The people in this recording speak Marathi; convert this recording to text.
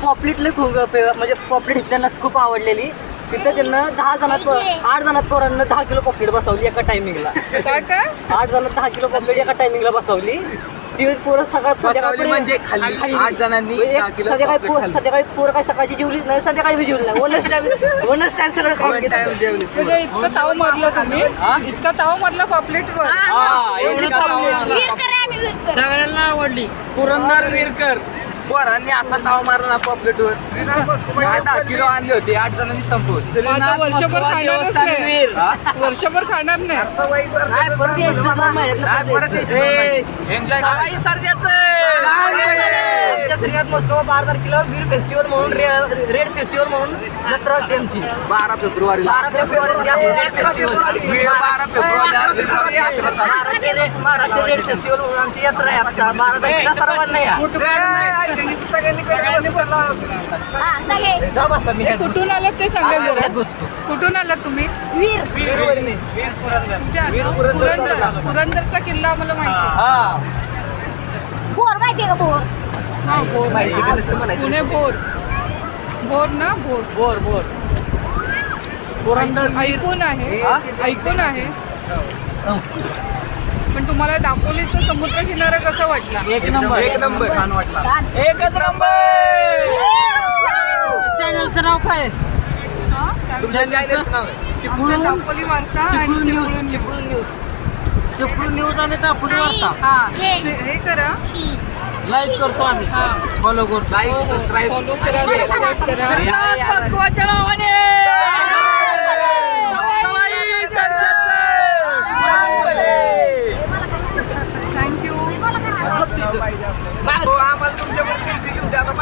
पॉपलेट म्हणजे पॉपलेट त्यांना खूप आवडलेली. तिथं त्यांना 8 जणात पोरांना 10 किलो पॉपलेट बसवली एका टायमिंगला. काय 8 जणांना 10 किलो पॉपलेट एका टायमिंगला बसवली. ती पोरं संध्याकाळी म्हणजे खाली 8 जणांनी संध्याकाळी पोरं काय सकाळची जेवलीच नाही, संध्याकाळी बी जेवली नाही. वनच टाइम सगळं खाऊन घेतलं. म्हणजे इतकं ताव मारलं तुम्ही, इतका ताव मारला पॉपलेटवर. सगळ्यांना आवडली. पुरंदर विरकर पोरांनी असा ताव मारला पॉपलेटवर. 10 किलो आणले होते, 8 जणांनी संपवले. आता वर्षभर खाणारच नाही, वर्षभर खाणार नाही. एन्जॉय श्रीनाथ मस्कोबा 12 तारखेला वीर फेस्टिवल म्हणून रेड फेस्टिवल म्हणून जत्रा असते आमची. 12 फेब्रुवारी महाराष्ट्र रेड फेस्टिवल म्हणून आमची यात्रा आहे. आता 12 तारखेला सर्वांना या. जा बसा. मी कुठून आलात ते सांगा जरा. कुठून आलात तुम्ही? पुरंदरचा किल्ला आम्हाला माहिती. बोर माहितीये का बोर? हा बोर पुणे बोर. बोर ना बोर. पुरंदर ऐकून आहे. पण तुम्हाला दापोलीचा समुद्र किनारा कसा वाटला? एक नंबर छान वाटला. एकच नंबर. चॅनलचं नाव काय? तुमच्या चॅनलचं नाव आमच्या दापोली वार्ता आणि चिपळूण न्यूज आणि दापोली वार्ता. हा हे करा, लाईक करतो आम्ही, फॉलो करतो. फॉलो करा, सबस्क्राईब करा. थँक्यू. आम्हाला तुमच्यावर सेल्फी घेऊ द्या. आता